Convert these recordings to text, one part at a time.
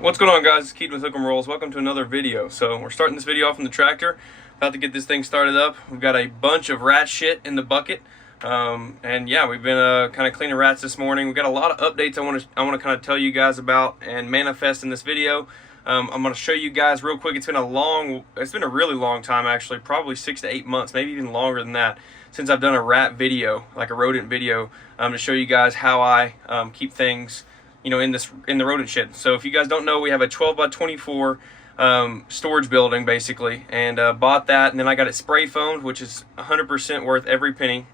What's going on, guys? It's Keaton with Hook 'em Rolls. Welcome to another video. So we're starting this video off in the tractor. About to get this thing started up. We've got a bunch of rat shit in the bucket. And yeah, we've been kind of cleaning rats this morning. We've got a lot of updates I want to kind of tell you guys about and manifest in this video. I'm going to show you guys real quick. It's been a really long time actually, probably 6 to 8 months, maybe even longer than that, since I've done a rat video, like a rodent video, to show you guys how I keep things, you know, in the rodent shed. So if you guys don't know, we have a 12 by 24 storage building basically, and bought that, and then I got it spray foamed, which is 100% worth every penny.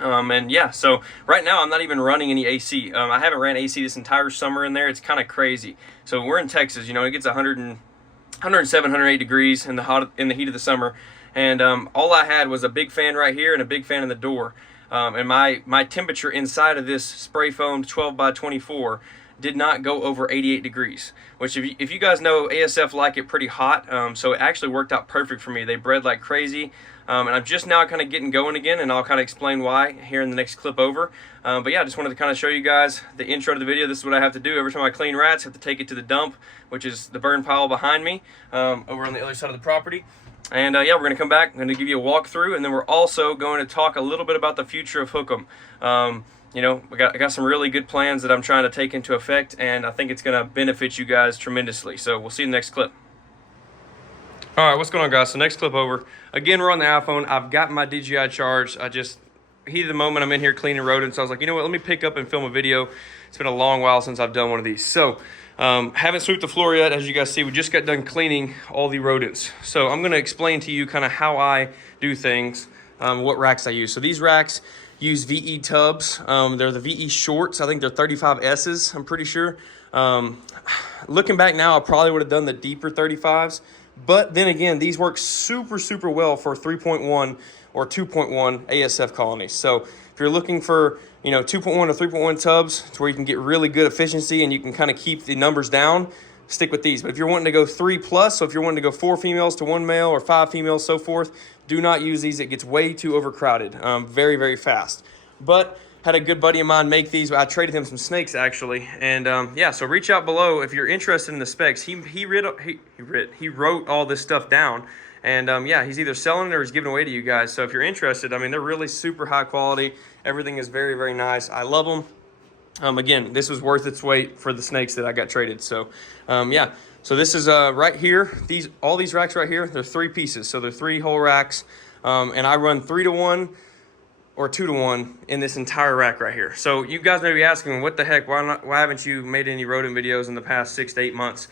And yeah, so right now I'm not even running any AC. I haven't ran AC this entire summer in there. It's kind of crazy. So we're in Texas, you know, it gets 107, 108 degrees in the heat of the summer, and all I had was a big fan right here and a big fan in the door. And my temperature inside of this spray foamed 12 by 24 did not go over 88 degrees, which if you guys know, ASF like it pretty hot, so it actually worked out perfect for me. They bred like crazy, and I'm just now kind of getting going again, and I'll kind of explain why here in the next clip over. But yeah, I just wanted to kind of show you guys the intro to the video. This is what I have to do every time I clean rats. I have to take it to the dump, which is the burn pile behind me, over on the other side of the property. And yeah, we're going to come back. I'm going to give you a walkthrough, and then we're also going to talk a little bit about the future of Hook 'em. You know, I got some really good plans that I'm trying to take into effect, and I think it's going to benefit you guys tremendously. So we'll see you in the next clip. All right, what's going on, guys? So next clip over. Again, we're on the iPhone. I've got my DJI charged. Heat of the moment, I'm in here cleaning rodents. So I was like, you know what, let me pick up and film a video. It's been a long while since I've done one of these. So haven't swept the floor yet. As you guys see, we just got done cleaning all the rodents. So I'm going to explain to you kind of how I do things, what racks I use. So these racks use VE tubs. They're the VE shorts. I think they're 35S's, I'm pretty sure. Looking back now, I probably would have done the deeper 35s. But then again, these work super, super well for 3.1 or 2.1 ASF colonies. So if you're looking for, you know, 2.1 or 3.1 tubs to where you can get really good efficiency and you can kind of keep the numbers down, stick with these. But if you're wanting to go 3+, so if you're wanting to go 4 females to 1 male or 5 females, so forth, do not use these. It gets way too overcrowded very, very fast. But had a good buddy of mine make these. I traded him some snakes actually, and yeah. So reach out below if you're interested in the specs. He wrote all this stuff down, and yeah, he's either selling it or he's giving away to you guys. So if you're interested, I mean, they're really super high quality. Everything is very, very nice. I love them. Again, this was worth its weight for the snakes that I got traded. So yeah. So this is right here. All these racks right here, they're 3 pieces. So they're 3 whole racks, and I run 3 to 1. Or 2 to 1 in this entire rack right here. So you guys may be asking, what the heck, why haven't you made any rodent videos in the past 6 to 8 months?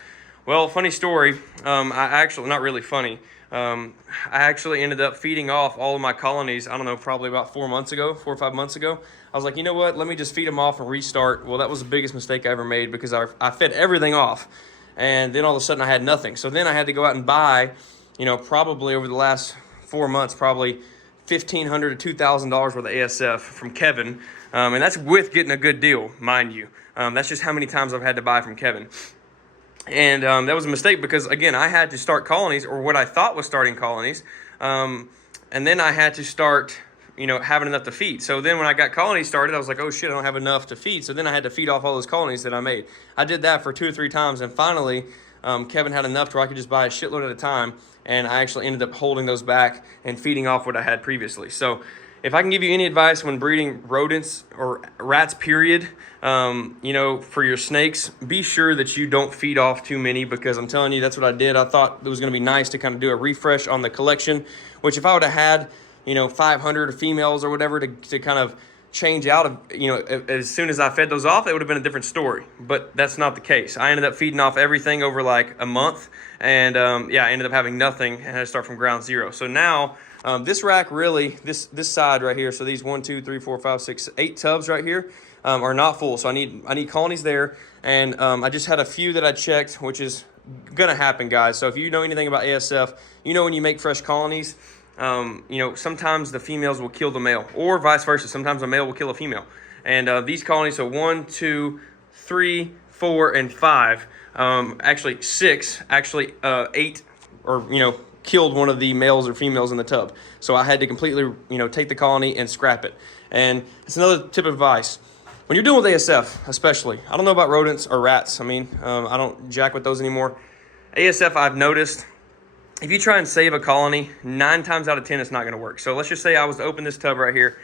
Well, funny story, not really funny. I actually ended up feeding off all of my colonies, I don't know, probably about 4 or 5 months ago. I was like, you know what, let me just feed them off and restart. Well, that was the biggest mistake I ever made, because I fed everything off, and then all of a sudden I had nothing. So then I had to go out and buy, you know, probably over the last 4 months, probably $1,500 to $2,000 worth of ASF from Kevin, and that's with getting a good deal, mind you. That's just how many times I've had to buy from Kevin. And that was a mistake, because again, I had to start colonies, or what I thought was starting colonies, and then I had to start, you know, having enough to feed. So then when I got colonies started, I was like, oh shit, I don't have enough to feed. So then I had to feed off all those colonies that I made. I did that for 2 or 3 times, and finally Kevin had enough to where I could just buy a shitload at a time, and I actually ended up holding those back and feeding off what I had previously. So if I can give you any advice when breeding rodents or rats period, you know, for your snakes, be sure that you don't feed off too many, because I'm telling you, that's what I did. I thought it was going to be nice to kind of do a refresh on the collection, which if I would have had, you know, 500 females or whatever to kind of change out of, you know, as soon as I fed those off, it would have been a different story. But that's not the case. I ended up feeding off everything over like a month, and yeah, I ended up having nothing and had to start from ground zero. So now this rack really, this side right here, so these 1, 2, 3, 4, 5, 6, 8 tubs right here are not full. So I need colonies there, and I just had a few that I checked, which is gonna happen, guys. So if you know anything about ASF, you know when you make fresh colonies, you know, sometimes the females will kill the male, or vice versa. Sometimes a male will kill a female. And these colonies, so 1, 2, 3, 4, and 5, actually 6, 8, or, you know, killed one of the males or females in the tub. So I had to completely, you know, take the colony and scrap it. And it's another tip of advice. when you're dealing with ASF, especially, I don't know about rodents or rats. I mean, I don't jack with those anymore. ASF, I've noticed, if you try and save a colony, 9 times out of 10, it's not going to work. So let's just say I was to open this tub right here,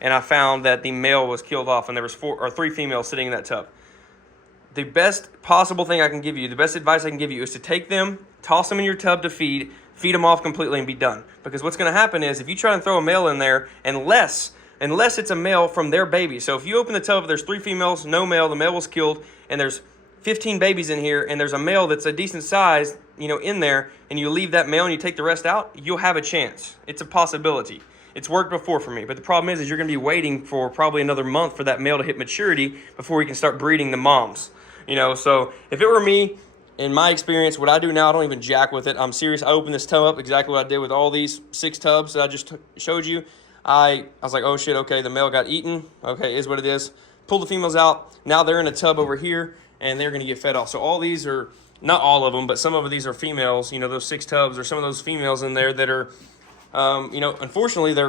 and I found that the male was killed off, and there was 4 or 3 females sitting in that tub. The best possible thing I can give you, the best advice I can give you, is to take them, toss them in your tub to feed them off completely, and be done. Because what's going to happen is, if you try and throw a male in there, unless it's a male from their baby. So if you open the tub, there's 3 females, no male, the male was killed, and there's 15 babies in here, and there's a male that's a decent size, in there, and you leave that male and you take the rest out, you'll have a chance. It's a possibility. It's worked before for me, but the problem is you're going to be waiting for probably another month for that male to hit maturity before we can start breeding the moms. So if it were me, in my experience, what I do now, I don't even jack with it. I'm serious. I opened this tub up, exactly what I did with all these 6 tubs that I just showed you. I was like, oh shit, okay, the male got eaten. Okay, is what it is. Pull the females out. Now they're in a tub over here, and they're going to get fed off. So all these are, not all of them, but some of these are females. Those 6 tubs are some of those females in there that are, unfortunately, they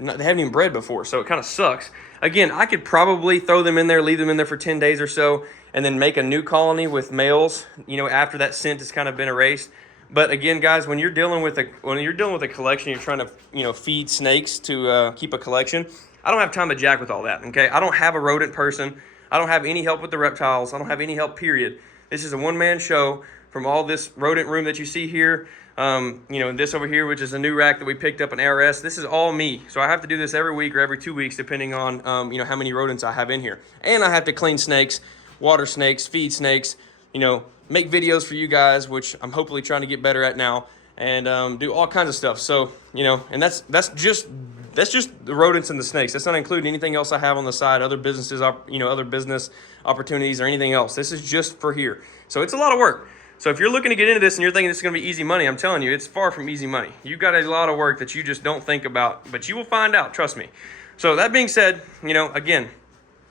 haven't even bred before, so it kind of sucks. Again, I could probably throw them in there, leave them in there for 10 days or so, and then make a new colony with males, after that scent has kind of been erased. But again, guys, when you're dealing with a collection, you're trying to feed snakes to keep a collection. I don't have time to jack with all that. Okay, I don't have a rodent person. I don't have any help with the reptiles. I don't have any help. Period. This is a one-man show. From all this rodent room that you see here, this over here, which is a new rack that we picked up in ARS. This is all me. So I have to do this every week or every 2 weeks, depending on how many rodents I have in here, and I have to clean snakes, water snakes, feed snakes. Make videos for you guys, which I'm hopefully trying to get better at now, and do all kinds of stuff. So, and that's just the rodents and the snakes. That's not including anything else I have on the side, other businesses, other business opportunities or anything else. This is just for here. So it's a lot of work. So if you're looking to get into this and you're thinking this is going to be easy money, I'm telling you, it's far from easy money. You've got a lot of work that you just don't think about, but you will find out, trust me. So that being said, again,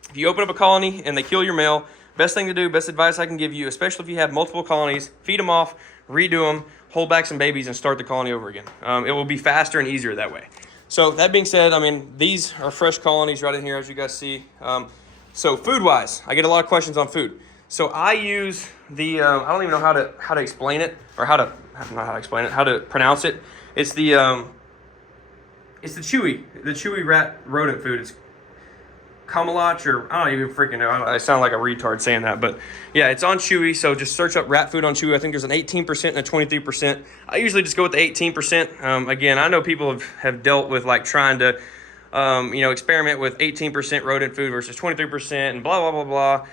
if you open up a colony and they kill your male, best thing to do, best advice I can give you, especially if you have multiple colonies, feed them off, redo them, hold back some babies, and start the colony over again. It will be faster and easier that way. So that being said, these are fresh colonies right in here, as you guys see. So food-wise, I get a lot of questions on food. So I use the, I don't even know how to explain it, or how to pronounce it. It's the chewy rat rodent food. It's Camelot, or I don't even freaking know. I sound like a retard saying that, but yeah, it's on Chewy. So just search up rat food on Chewy. I think there's an 18% and a 23%. I usually just go with the 18%. Again, I know people have dealt with like trying to, experiment with 18% rodent food versus 23% and blah, blah, blah, blah.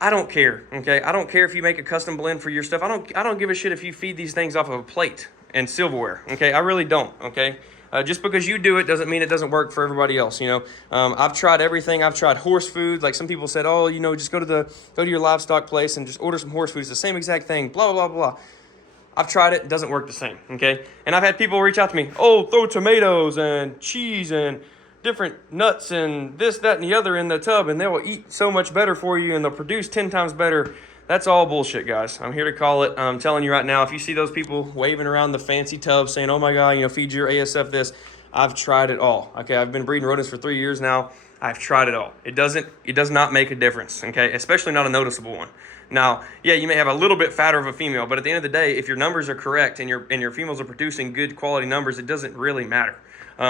I don't care, okay? I don't care if you make a custom blend for your stuff. I don't give a shit if you feed these things off of a plate and silverware, okay? I really don't, okay? Just because you do it doesn't mean it doesn't work for everybody else, I've tried everything. I've tried horse food. Like some people said, oh, just go to your livestock place and just order some horse food. It's the same exact thing, blah, blah, blah, blah. I've tried it. It doesn't work the same, okay? And I've had people reach out to me, oh, throw tomatoes and cheese and different nuts and this, that, and the other in the tub, and they will eat so much better for you, and they'll produce 10 times better. That's all bullshit, guys. I'm here to call it. I'm telling you right now, if you see those people waving around the fancy tub saying, oh my God, feed your ASF this, I've tried it all. Okay, I've been breeding rodents for 3 years now. I've tried it all. It does not make a difference, okay? Especially not a noticeable one. Now, yeah, you may have a little bit fatter of a female, but at the end of the day, if your numbers are correct and your females are producing good quality numbers, it doesn't really matter.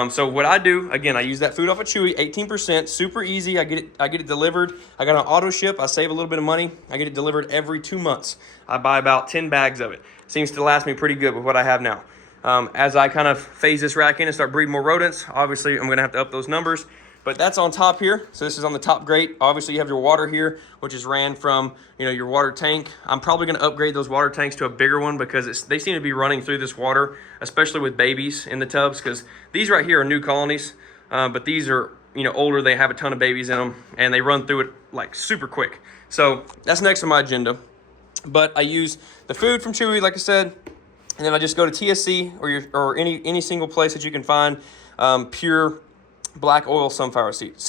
So what I do, again, I use that food off of Chewy, 18%, super easy. I get it delivered. I got an auto ship. I save a little bit of money. I get it delivered every 2 months. I buy about 10 bags of it. Seems to last me pretty good with what I have now. As I kind of phase this rack in and start breeding more rodents, obviously I'm going to have to up those numbers. But that's on top here. So this is on the top grate. Obviously you have your water here, which is ran from, your water tank. I'm probably going to upgrade those water tanks to a bigger one because they seem to be running through this water, especially with babies in the tubs, because these right here are new colonies, but these are, older. They have a ton of babies in them and they run through it like super quick. So that's next on my agenda. But I use the food from Chewy, like I said, and then I just go to TSC or any single place that you can find pure black oil sunflower seeds.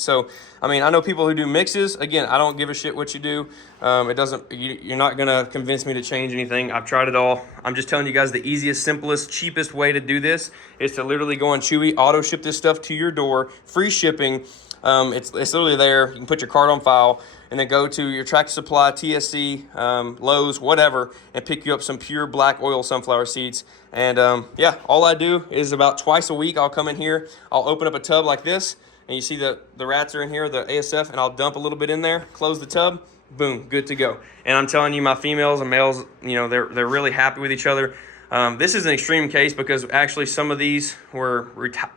So, I know people who do mixes. Again, I don't give a shit what you do. You're not gonna convince me to change anything. I've tried it all. I'm just telling you guys the easiest, simplest, cheapest way to do this is to literally go on Chewy, auto ship this stuff to your door, free shipping. It's literally there. You can put your card on file and then go to your Tractor Supply, TSC, Lowe's, whatever, and pick you up some pure black oil sunflower seeds. And yeah, all I do is about twice a week, I'll come in here, I'll open up a tub like this, and you see the rats are in here, the ASF, and I'll dump a little bit in there, close the tub, boom, good to go. And I'm telling you, my females and males, you know, they're really happy with each other. This is an extreme case because actually some of these were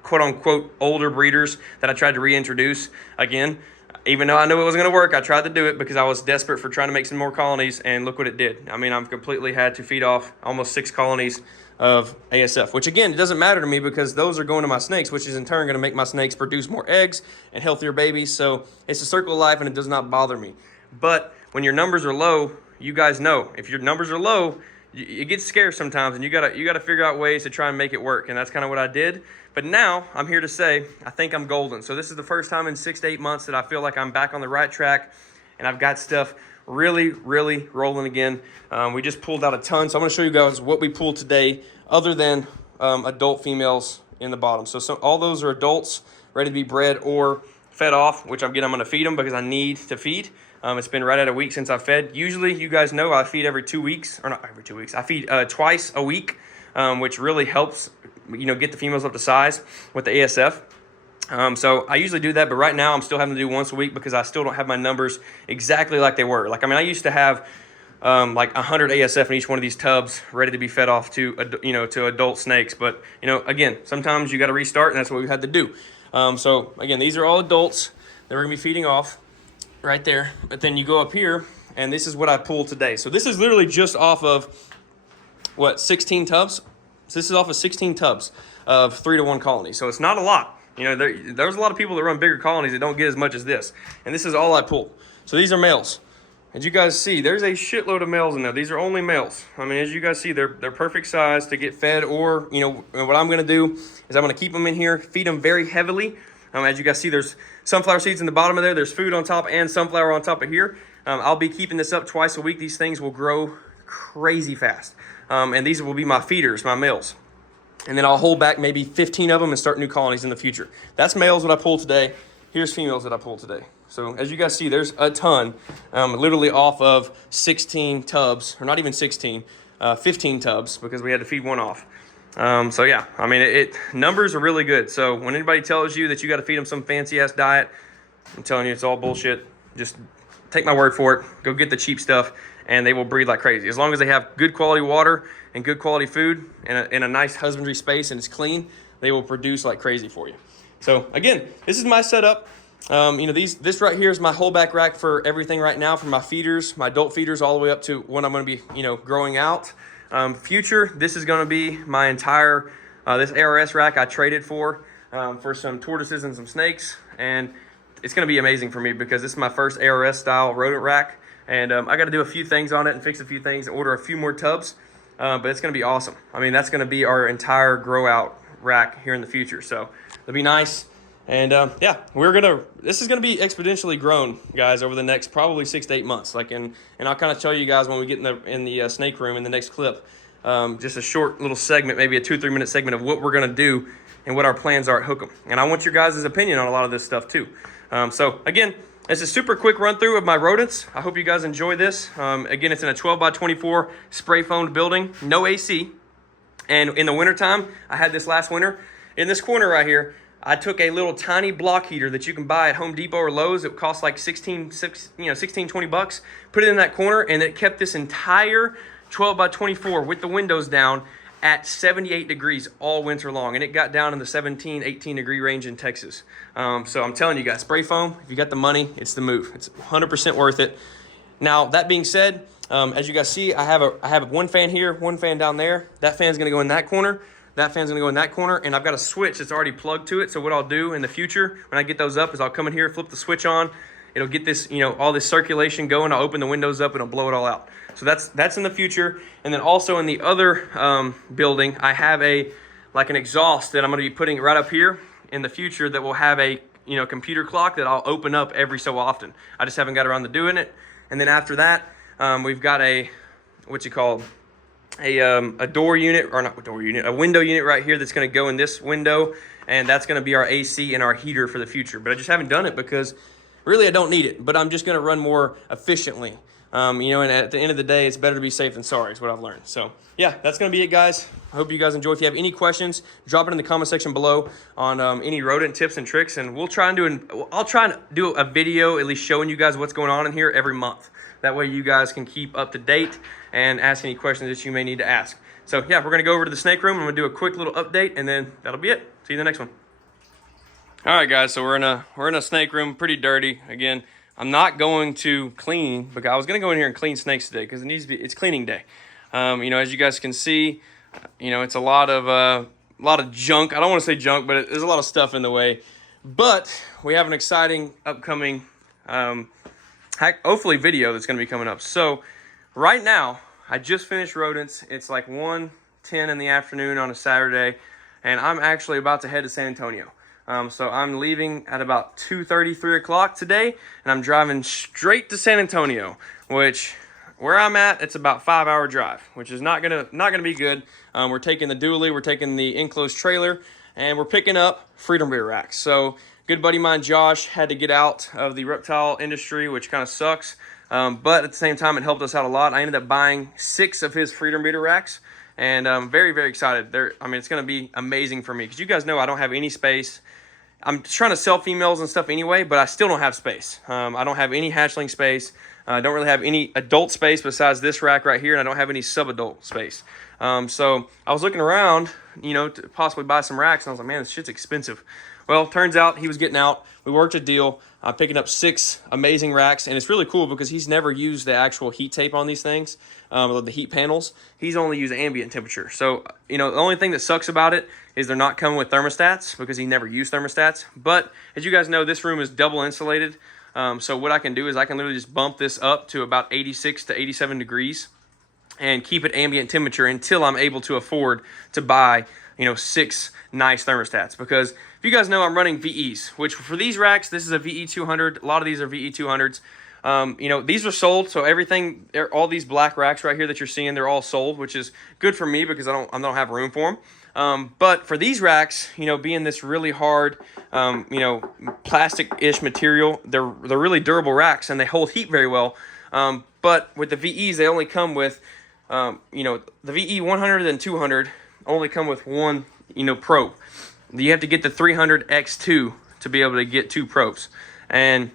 quote-unquote older breeders that I tried to reintroduce again. Even though I knew it wasn't going to work, I tried to do it because I was desperate for trying to make some more colonies, and look what it did. I mean, I've completely had to feed off almost 6 colonies of ASF, which again, it doesn't matter to me because those are going to my snakes, which is in turn going to make my snakes produce more eggs and healthier babies. So it's a circle of life, and it does not bother me. But when your numbers are low, you guys know, if your numbers are low, it gets scarce sometimes, and you gotta figure out ways to try and make it work, and that's kind of what I did. But now I'm here to say I think I'm golden. So this is the first time in 6 to 8 months that I feel like I'm back on the right track, and I've got stuff really rolling again. We just pulled out a ton, so I'm going to show you guys what we pulled today, other than adult females in the bottom. So all those are adults ready to be bred or fed off, which I'm going to feed them because I need to feed. It's been right at a week since I fed. Usually, you guys know I feed every 2 weeks, or not every 2 weeks. I feed twice a week, which really helps, you know, get the females up to size with the ASF. So I usually do that, but right now I'm still having to do once a week because I still don't have my numbers exactly like they were. Like, I mean, I used to have like 100 ASF in each one of these tubs ready to be fed off to, you know, to adult snakes. But, you know, again, sometimes you got to restart, and that's what we had to do. So again, these are all adults that we're gonna be feeding off right there. But then you go up here, and this is what I pulled today. So this is literally just off of what, 16 tubs? So this is off of 16 tubs of 3-to-1 colonies. So it's not a lot. You know, there's a lot of people that run bigger colonies that don't get as much as this. And this is all I pulled. So these are males. As you guys see, there's a shitload of males in there. These are only males. I mean, as you guys see, they're perfect size to get fed, or, you know, what I'm gonna do is I'm gonna keep them in here, feed them very heavily. As you guys see, there's sunflower seeds in the bottom of there. There's food on top and sunflower on top of here. I'll be keeping this up twice a week. These things will grow crazy fast. And these will be my feeders, my males. And then I'll hold back maybe 15 of them and start new colonies in the future. That's males that I pulled today. Here's females that I pulled today. So as you guys see, there's a ton, literally off of 16 tubs, or not even 16, 15 tubs, because we had to feed one off. So yeah, I mean, numbers are really good. So when anybody tells you that you got to feed them some fancy ass diet, I'm telling you, it's all bullshit. Just take my word for it. Go get the cheap stuff, and they will breed like crazy. As long as they have good quality water and good quality food in a nice husbandry space and it's clean, they will produce like crazy for you. So again, this is my setup. You know, this right here is my holdback rack for everything right now, for my feeders, my adult feeders, all the way up to when I'm going to be, you know, growing out. Future, this is going to be my entire, this ARS rack I traded for some tortoises and some snakes. And it's going to be amazing for me because this is my first ARS style rodent rack. And I got to do a few things on it and fix a few things, order a few more tubs. But it's going to be awesome. I mean, that's going to be our entire grow out rack here in the future. So it'll be nice. And yeah, this is gonna be exponentially grown, guys, over the next probably 6 to 8 months. Like, and I'll kind of tell you guys when we get in the snake room in the next clip, just a short little segment, maybe a 2-3 minute segment of what we're gonna do and what our plans are at Hook'em. And I want your guys' opinion on a lot of this stuff too. So again, it's a super quick run through of my rodents. I hope you guys enjoy this. Again, it's in a 12 by 24 spray foamed building, no AC. And in the wintertime, I had this last winter. In this corner right here, I took a little tiny block heater that you can buy at Home Depot or Lowe's. It costs like 16, 20 bucks. Put it in that corner, and it kept this entire 12 by 24 with the windows down at 78 degrees all winter long. And it got down in the 17, 18 degree range in Texas. So I'm telling you guys, spray foam, if you got the money, it's the move. It's 100% worth it. Now, that being said, as you guys see, I have one fan here, one fan down there. That fan's gonna go in that corner. That fan's gonna go in that corner, and I've got a switch that's already plugged to it. So what I'll do in the future, when I get those up, is I'll come in here, flip the switch on. It'll get this, you know, all this circulation going. I'll open the windows up and it'll blow it all out. So that's in the future. And then also in the other building, I have like an exhaust that I'm gonna be putting right up here in the future that will have a, you know, computer clock that I'll open up every so often. I just haven't got around to doing it. And then after that, we've got a, a door unit, or not a door unit, a window unit right here that's going to go in this window, and that's going to be our AC and our heater for the future. But I just haven't done it because really I don't need it, but I'm just going to run more efficiently. You know, and at the end of the day, it's better to be safe than sorry is what I've learned. So yeah, that's going to be it, guys. I hope you guys enjoy. If you have any questions, drop it in the comment section below on any rodent tips and tricks, and I'll try and do a video at least showing you guys what's going on in here every month. That way you guys can keep up to date and ask any questions that you may need to ask. So yeah, we're going to go over to the snake room. I'm going to do a quick little update, and then that'll be it. See you in the next one. All right, guys, so we're in a snake room, pretty dirty. Again, I'm not going to clean, because I was going to go in here and clean snakes today because it's cleaning day. You know, as you guys can see, you know, it's a lot of junk. I don't want to say junk, but there's a lot of stuff in the way. But we have an exciting upcoming, hopefully video that's going to be coming up. So right now, I just finished rodents. It's like 1:10 in the afternoon on a Saturday, and I'm actually about to head to San Antonio. So I'm leaving at about 2:30, 3 o'clock today, and I'm driving straight to San Antonio, which where I'm at, it's about a 5-hour drive, which is not gonna be good. We're taking the dually, we're taking the enclosed trailer, and we're picking up freedom breeder racks. So good buddy of mine, Josh, had to get out of the reptile industry, which kind of sucks. But at the same time, it helped us out a lot. I ended up buying 6 of his freedom breeder racks, and I'm very, very excited. I mean, it's going to be amazing for me because you guys know I don't have any space. I'm trying to sell females and stuff anyway, but I still don't have space. I don't have any hatchling space. I don't really have any adult space besides this rack right here, and I don't have any sub-adult space. So I was looking around, you know, to possibly buy some racks, and I was like, man, this shit's expensive. Well, turns out he was getting out. We worked a deal, picking up 6 amazing racks, and it's really cool because he's never used the actual heat tape on these things, the heat panels. He's only used ambient temperature. So, you know, the only thing that sucks about it is they're not coming with thermostats because he never used thermostats. But as you guys know, this room is double insulated. So what I can do is I can literally just bump this up to about 86 to 87 degrees and keep it ambient temperature until I'm able to afford to buy, you know, 6 nice thermostats. Because if you guys know, I'm running VEs, which for these racks, this is a VE200. A lot of these are VE200s. You know, these are sold, so everything, all these black racks right here that you're seeing, they're all sold, which is good for me because I don't have room for them. But for these racks, you know, being this really hard, you know, plastic-ish material, they're really durable racks and they hold heat very well. But with the VEs, they only come with, you know, the VE 100 and 200 only come with 1, you know, probe. You have to get the 300X2 to be able to get 2 probes, and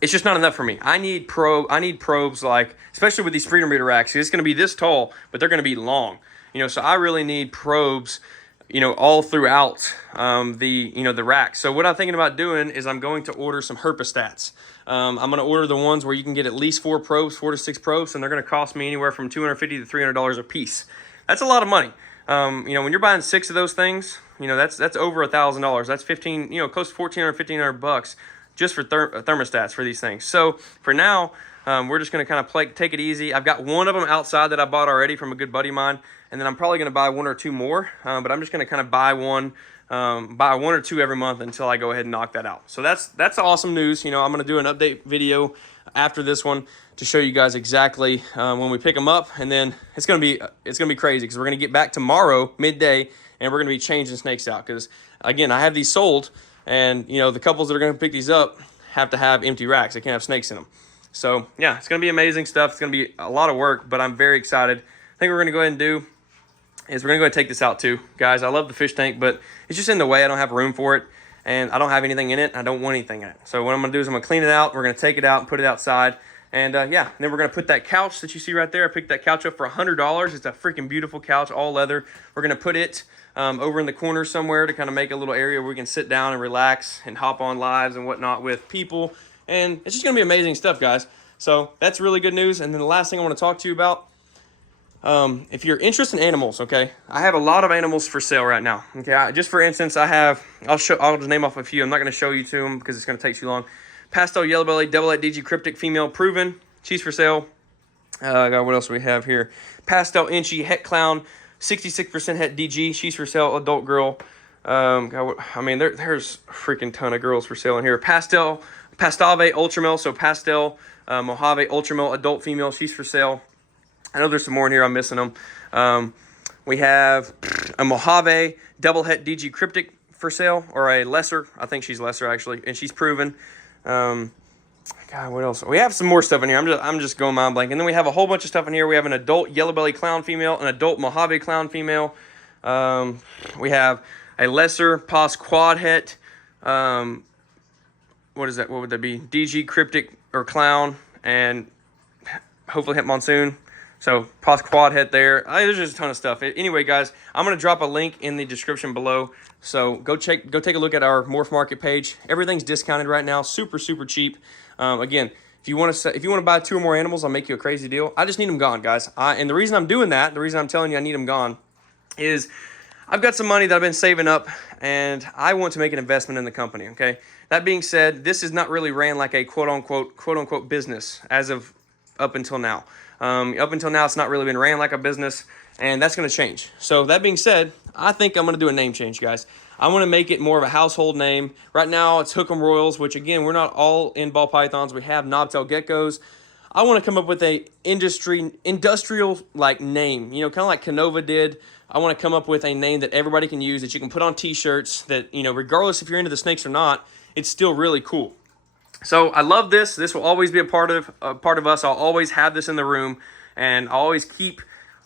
it's just not enough for me. I need probes, like, especially with these freedom breeder racks. It's going to be this tall, but they're going to be long. You know, so I really need probes, you know, all throughout the rack. So what I'm thinking about doing is I'm going to order some herpestats. I'm going to order the ones where you can get at least 4 to 6 probes, and they're going to cost me anywhere from $250 to $300 a piece. That's a lot of money. You know, when you're buying 6 of those things, you know, that's over $1,000. That's 15, you know, close to $1,400, $1,500 just for thermostats for these things. So for now, we're just going to kind of take it easy. I've got 1 of them outside that I bought already from a good buddy of mine, and then I'm probably going to buy 1 or 2 more. But I'm just going to kind of buy 1 or 2 every month until I go ahead and knock that out. So that's awesome news. You know, I'm going to do an update video after this one to show you guys exactly when we pick them up, and then it's gonna be crazy because we're gonna get back tomorrow midday and we're gonna be changing snakes out because again, I have these sold, and you know, the couples that are gonna pick these up have to have empty racks. They can't have snakes in them. So yeah, it's gonna be amazing stuff. It's gonna be a lot of work, but I'm very excited. I think we're gonna go ahead and do is we're gonna go ahead and take this out too, guys. I love the fish tank, but it's just in the way. I don't have room for it, and I don't have anything in it. I don't want anything in it. So what I'm gonna do is I'm gonna clean it out. We're gonna take it out and put it outside. And yeah, then we're gonna put that couch that you see right there. I picked that couch up for $100. It's a freaking beautiful couch, all leather. We're gonna put it over in the corner somewhere to kind of make a little area where we can sit down and relax and hop on lives and whatnot with people. And it's just gonna be amazing stuff, guys. So that's really good news. And then the last thing I want to talk to you about, if you're interested in animals, okay, I have a lot of animals for sale right now. Okay, just for instance, I'll just name off a few. I'm not gonna show you to them because it's gonna take too long. Pastel yellow belly, double DG cryptic female proven. She's for sale. God, what else do we have here? Pastel inchy het clown, 66% het DG. She's for sale. Adult girl. God, I mean, there's a freaking ton of girls for sale in here. Pastave ultramel, so pastel Mojave ultramel adult female. She's for sale. I know there's some more in here. I'm missing them. We have a Mojave double het DG Cryptic for sale, or a lesser. I think she's lesser actually, and she's proven. God, what else? We have some more stuff in here. I'm just going mind blank. And then we have a whole bunch of stuff in here. We have an adult yellow belly clown female, an adult Mojave clown female. We have a lesser pos quad het. What is that? What would that be? DG Cryptic or clown, and hopefully het monsoon. So pos quad het there. There's just a ton of stuff. Anyway, guys, I'm gonna drop a link in the description below. So go take a look at our Morph Market page. Everything's discounted right now, super cheap. Again, if you want to buy 2 or more animals, I'll make you a crazy deal. I just need them gone, guys. And the reason I'm doing that, the reason I'm telling you I need them gone, is I've got some money that I've been saving up, and I want to make an investment in the company. Okay. That being said, this is not really ran like a quote unquote business as of up until now. Up until now, it's not really been ran like a business, and that's going to change. So that being said, I think I'm going to do a name change, guys. I want to make it more of a household name. Right now, it's Hook'em Royals, which again, we're not all in ball pythons. We have knobtail geckos. I want to come up with a industrial like name, you know, kind of like Canova did. I want to come up with a name that everybody can use, that you can put on t-shirts, that, you know, regardless if you're into the snakes or not, it's still really cool. So I love this. This will always be a part of us. I'll always have this in the room, and I'll always keep,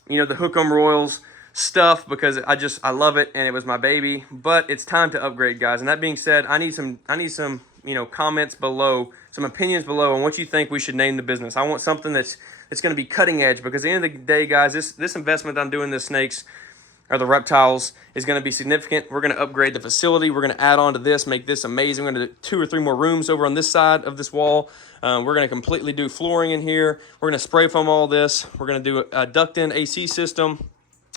you know, the Hook'em Royals stuff because I love it, and it was my baby. But it's time to upgrade, guys. And that being said, I need some you know, comments below, some opinions below on what you think we should name the business. I want something that's going to be cutting edge, because at the end of the day, guys, this investment I'm doing, the snakes or the reptiles, is going to be significant. We're going to upgrade the facility. We're going to add on to this, make this amazing. We're going to do 2 or 3 more rooms over on this side of this wall. We're going to completely do flooring in here. We're going to spray foam all this. We're going to do a duct-in AC system.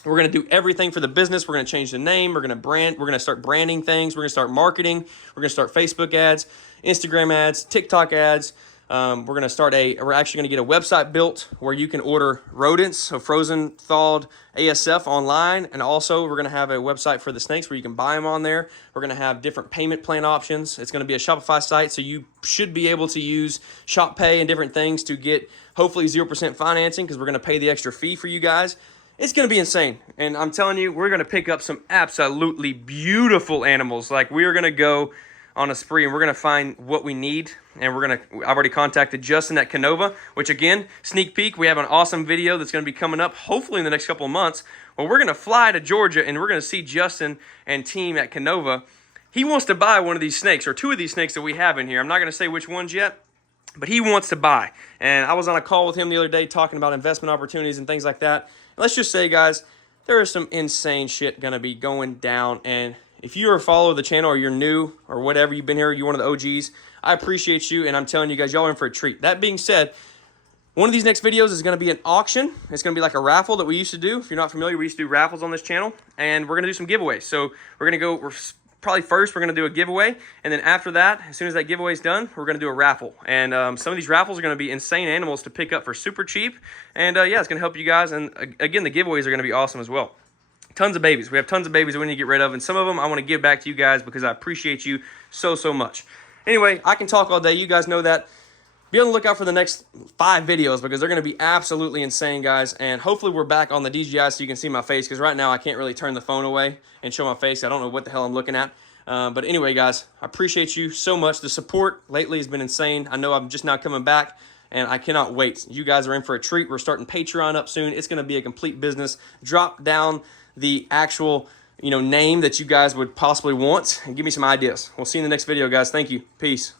We're going to do everything for the business. We're going to change the name. We're going to brand. We're going to start branding things. We're going to start marketing. We're going to start Facebook ads, Instagram ads, TikTok ads. We're actually going to get a website built where you can order rodents, so frozen thawed ASF online. And also we're going to have a website for the snakes where you can buy them on there. We're going to have different payment plan options. It's going to be a Shopify site, so you should be able to use Shop Pay and different things to get hopefully 0% financing, because we're going to pay the extra fee for you guys. It's going to be insane. And I'm telling you, we're going to pick up some absolutely beautiful animals. Like, we are going to go on a spree, and we're going to find what we need. And I've already contacted Justin at Canova, which, again, sneak peek, we have an awesome video that's going to be coming up hopefully in the next couple of months. Well, we're going to fly to Georgia, and we're going to see Justin and team at Canova. He wants to buy one of these snakes, or 2 of these snakes that we have in here. I'm not going to say which ones yet, but he wants to buy. And I was on a call with him the other day talking about investment opportunities and things like that. Let's just say, guys, there is some insane shit going to be going down. And if you're a follower of the channel, or you're new, or whatever, you've been here, you're one of the OGs, I appreciate you, and I'm telling you guys, y'all are in for a treat. That being said, one of these next videos is going to be an auction. It's going to be like a raffle that we used to do. If you're not familiar, we used to do raffles on this channel, and we're going to do some giveaways. So we're going to go, probably first we're going to do a giveaway, and then after that, as soon as that giveaway is done, we're going to do a raffle. And some of these raffles are going to be insane animals to pick up for super cheap. And yeah, it's going to help you guys. And again, the giveaways are going to be awesome as well. Tons of babies. We have tons of babies that we need to get rid of, and some of them I want to give back to you guys because I appreciate you so much. Anyway, I can talk all day. You guys know that. Be on the lookout for the next 5 videos, because they're going to be absolutely insane, guys. And hopefully we're back on the DJI so you can see my face, because right now I can't really turn the phone away and show my face. I don't know what the hell I'm looking at. But anyway, guys, I appreciate you so much. The support lately has been insane. I know I'm just now coming back, and I cannot wait. You guys are in for a treat. We're starting Patreon up soon. It's going to be a complete business. Drop down the actual, you know, name that you guys would possibly want, and give me some ideas. We'll see you in the next video, guys. Thank you. Peace.